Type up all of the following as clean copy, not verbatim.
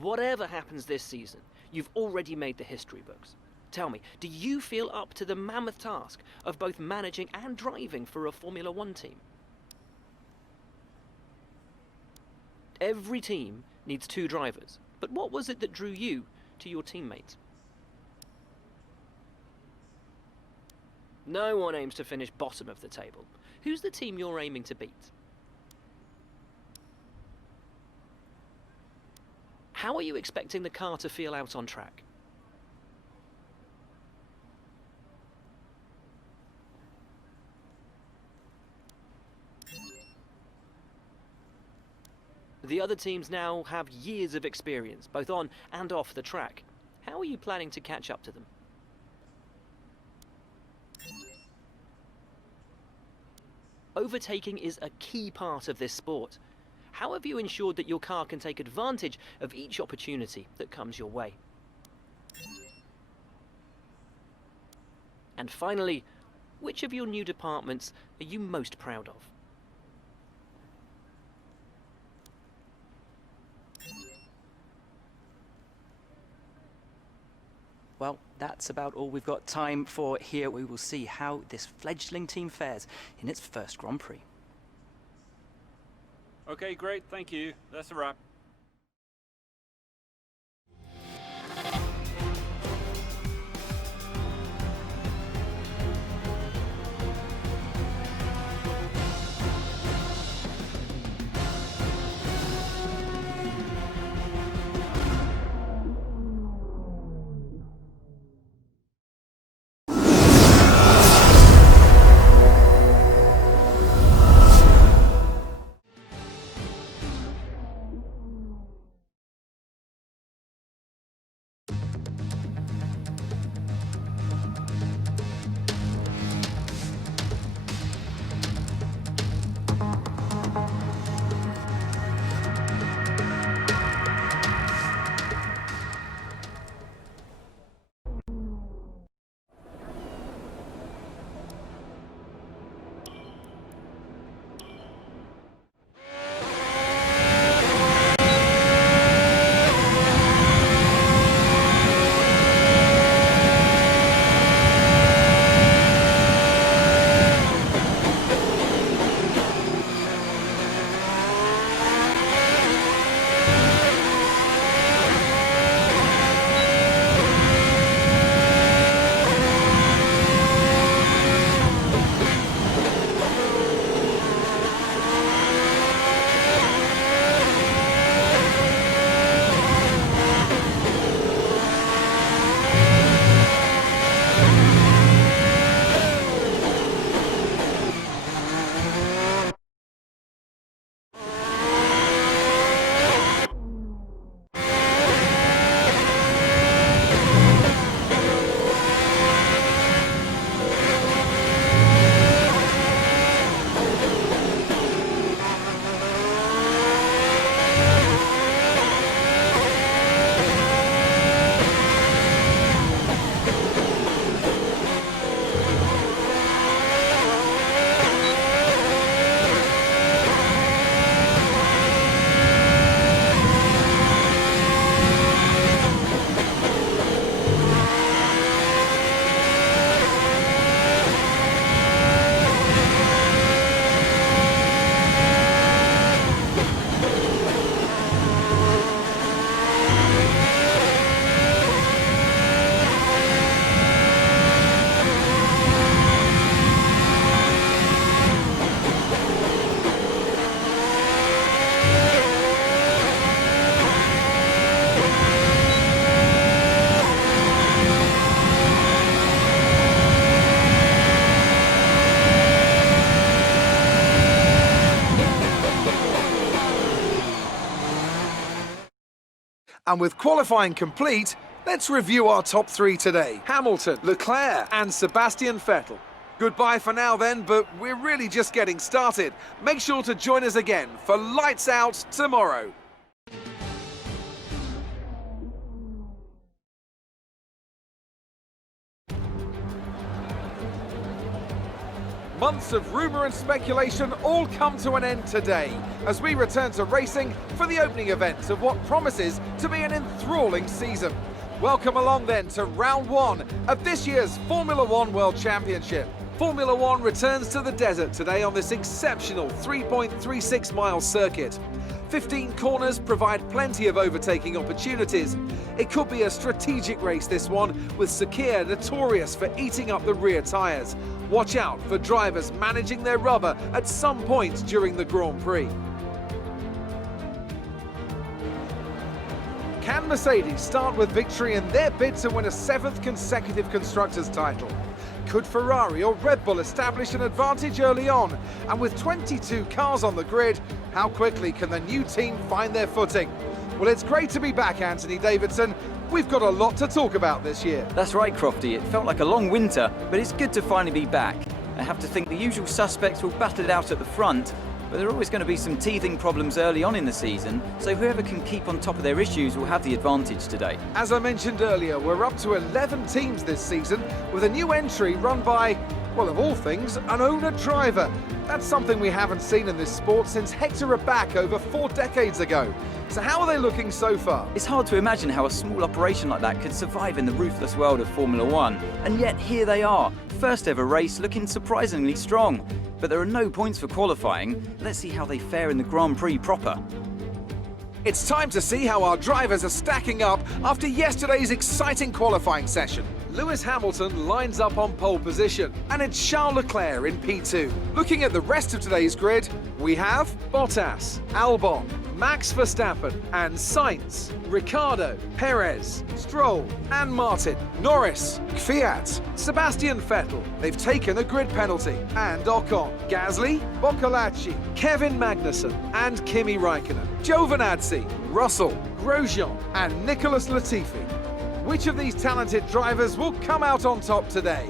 Whatever happens this season, you've already made the history books. Tell me, do you feel up to the mammoth task of both managing and driving for a Formula One team? Every team needs two drivers, but what was it that drew you to your teammates? No one aims to finish bottom of the table. Who's the team you're aiming to beat? How are you expecting the car to feel out on track? The other teams now have years of experience, both on and off the track. How are you planning to catch up to them? Overtaking is a key part of this sport. How have you ensured that your car can take advantage of each opportunity that comes your way? And finally, which of your new departments are you most proud of? Well, that's about all we've got time for here. We will see how this fledgling team fares in its first Grand Prix. Okay, great, thank you. That's a wrap. And with qualifying complete, let's review our top three today. Hamilton, Leclerc and Sebastian Vettel. Goodbye for now then, but we're really just getting started. Make sure to join us again for Lights Out tomorrow. Months of rumour and speculation all come to an end today as we return to racing for the opening event of what promises to be an enthralling season. Welcome along then to round one of this year's Formula One World Championship. Formula One returns to the desert today on this exceptional 3.36 mile circuit. 15 corners provide plenty of overtaking opportunities. It could be a strategic race, this one, with Sakhir notorious for eating up the rear tyres. Watch out for drivers managing their rubber at some point during the Grand Prix. Can Mercedes start with victory in their bid to win a 7th consecutive Constructors' title? Could Ferrari or Red Bull establish an advantage early on? And with 22 cars on the grid, how quickly can the new team find their footing? Well, it's great to be back, Anthony Davidson. We've got a lot to talk about this year. That's right, Crofty. It felt like a long winter, but it's good to finally be back. I have to think the usual suspects will battle it out at the front, but there are always going to be some teething problems early on in the season, so whoever can keep on top of their issues will have the advantage today. As I mentioned earlier, we're up to 11 teams this season, with a new entry run by, well, of all things, an owner-driver. That's something we haven't seen in this sport since Hector Raback over 4 decades ago. So how are they looking so far? It's hard to imagine how a small operation like that could survive in the ruthless world of Formula One. And yet here they are, first ever race looking surprisingly strong. But there are no points for qualifying. Let's see how they fare in the Grand Prix proper. It's time to see how our drivers are stacking up after yesterday's exciting qualifying session. Lewis Hamilton lines up on pole position, and it's Charles Leclerc in P2. Looking at the rest of today's grid, we have Bottas, Albon, Max Verstappen and Sainz, Ricciardo, Perez, Stroll and Martin, Norris, Kvyat, Sebastian Vettel, they've taken a grid penalty, and Ocon, Gasly, Boccolacci, Kevin Magnussen and Kimi Raikkonen, Giovinazzi, Russell, Grosjean and Nicholas Latifi. Which of these talented drivers will come out on top today?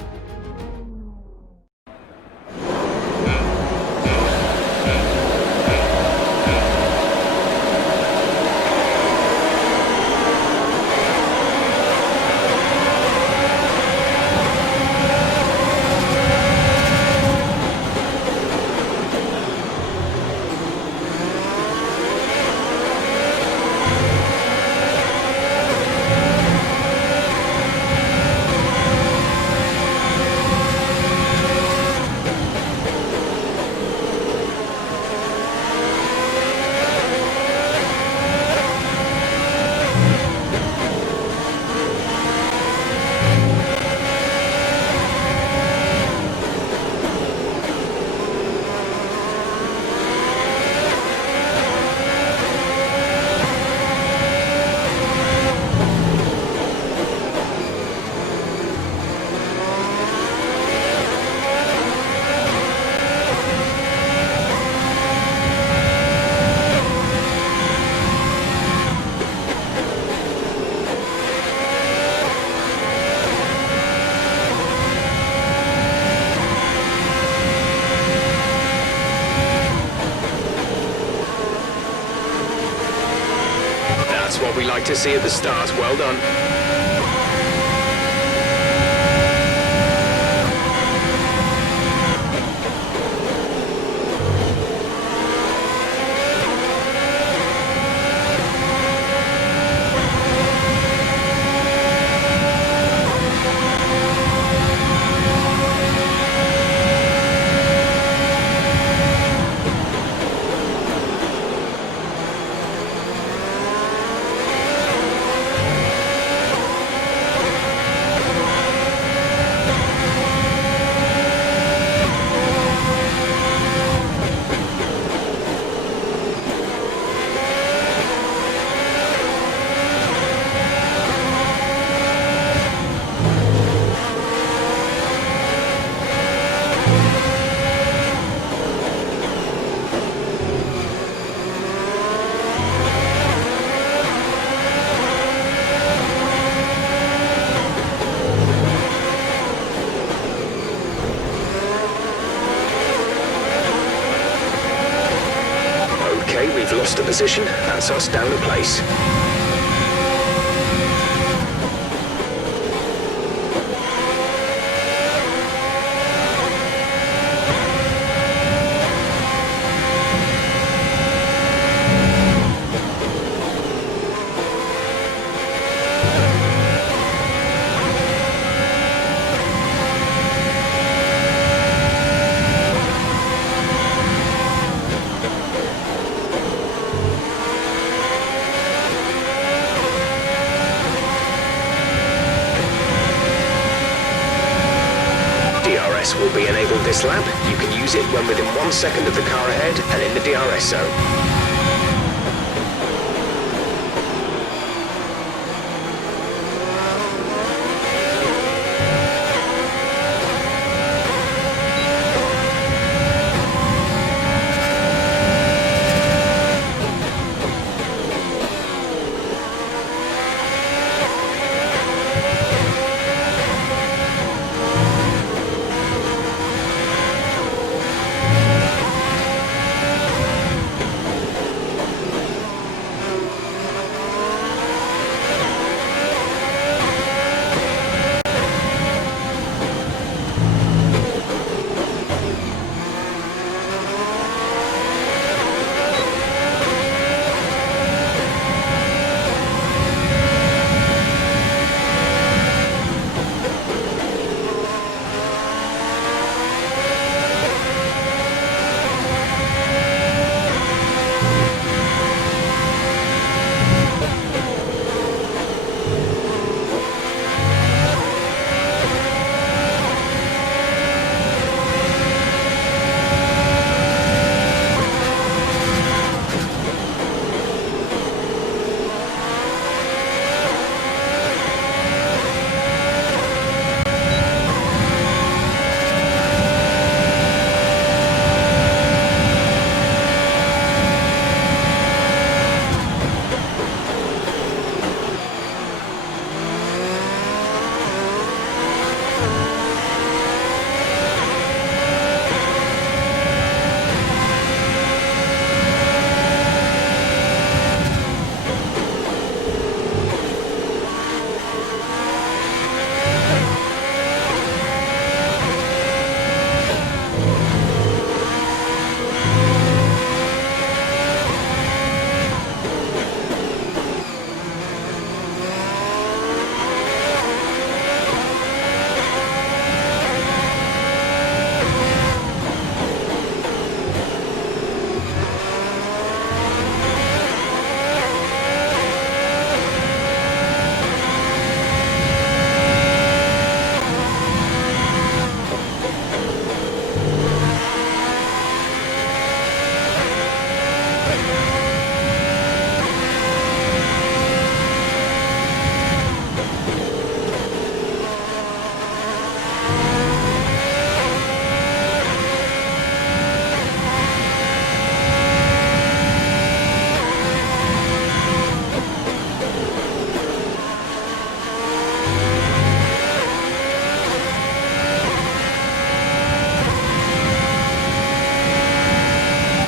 That's what we like to see at the start. Well done. We've lost a position. That's us down a place. DRS will be enabled this lap. You can use it when within 1 second of the car ahead and in the DRS zone.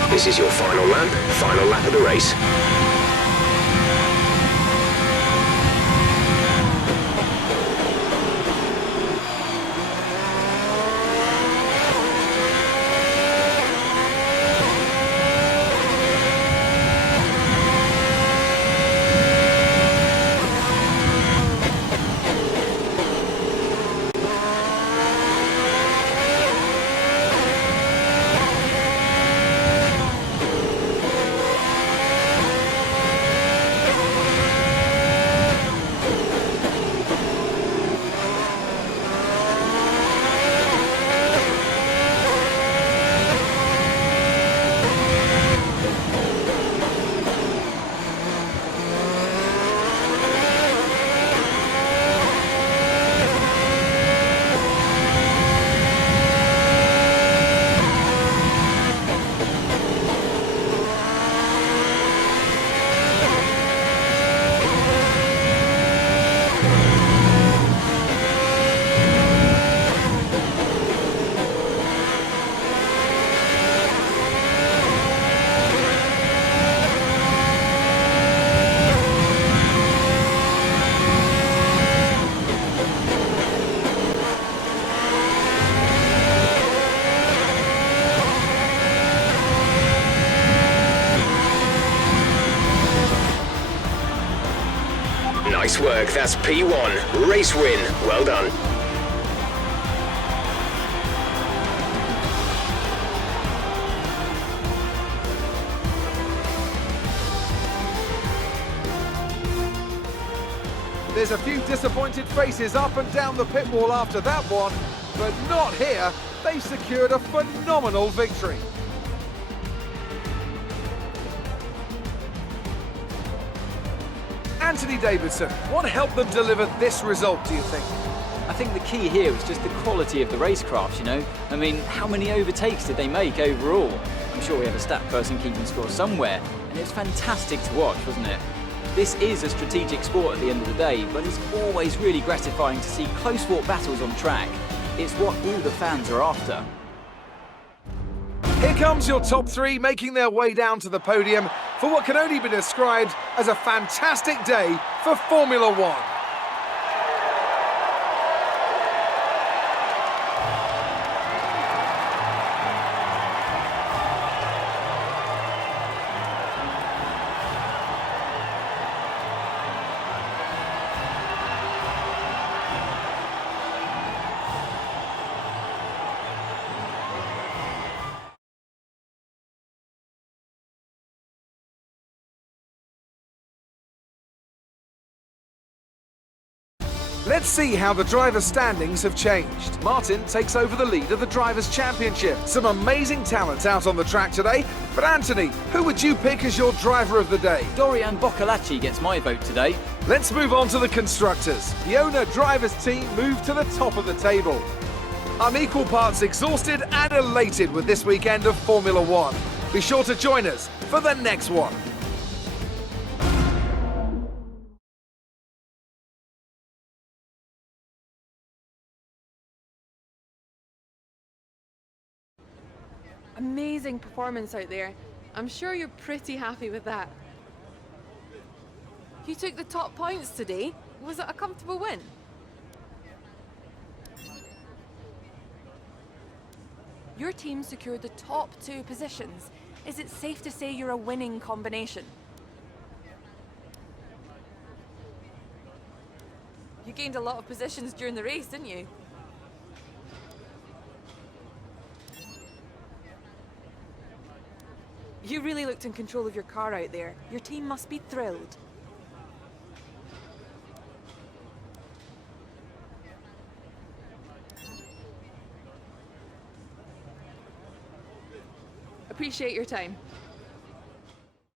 This is your final lap of the race. Nice work, that's P1. Race win, well done. There's a few disappointed faces up and down the pit wall after that one, but not here. they secured a phenomenal victory. Anthony Davidson, what helped them deliver this result, do you think? I think the key here was just the quality of the racecraft, you know? I mean, how many overtakes did they make overall? I'm sure we have a stat person keeping score somewhere, and it's fantastic to watch, wasn't it? This is a strategic sport at the end of the day, but it's always really gratifying to see close-fought battles on track. It's what all the fans are after. Here comes your top three making their way down to the podium for what can only be described as a fantastic day for Formula One. Let's see how the drivers' standings have changed. Martin takes over the lead of the Drivers' Championship. Some amazing talent out on the track today. But Anthony, who would you pick as your driver of the day? Dorian Boccolacci gets my vote today. Let's move on to the Constructors. The owner drivers team moved to the top of the table. I'm equal parts exhausted and elated with this weekend of Formula One. Be sure to join us for the next one. Amazing performance out there. I'm sure you're pretty happy with that. You took the top points today. Was it a comfortable win? Your team secured the top 2 positions. Is it safe to say you're a winning combination? You gained a lot of positions during the race, didn't you? You really looked in control of your car out there. Your team must be thrilled. Appreciate your time.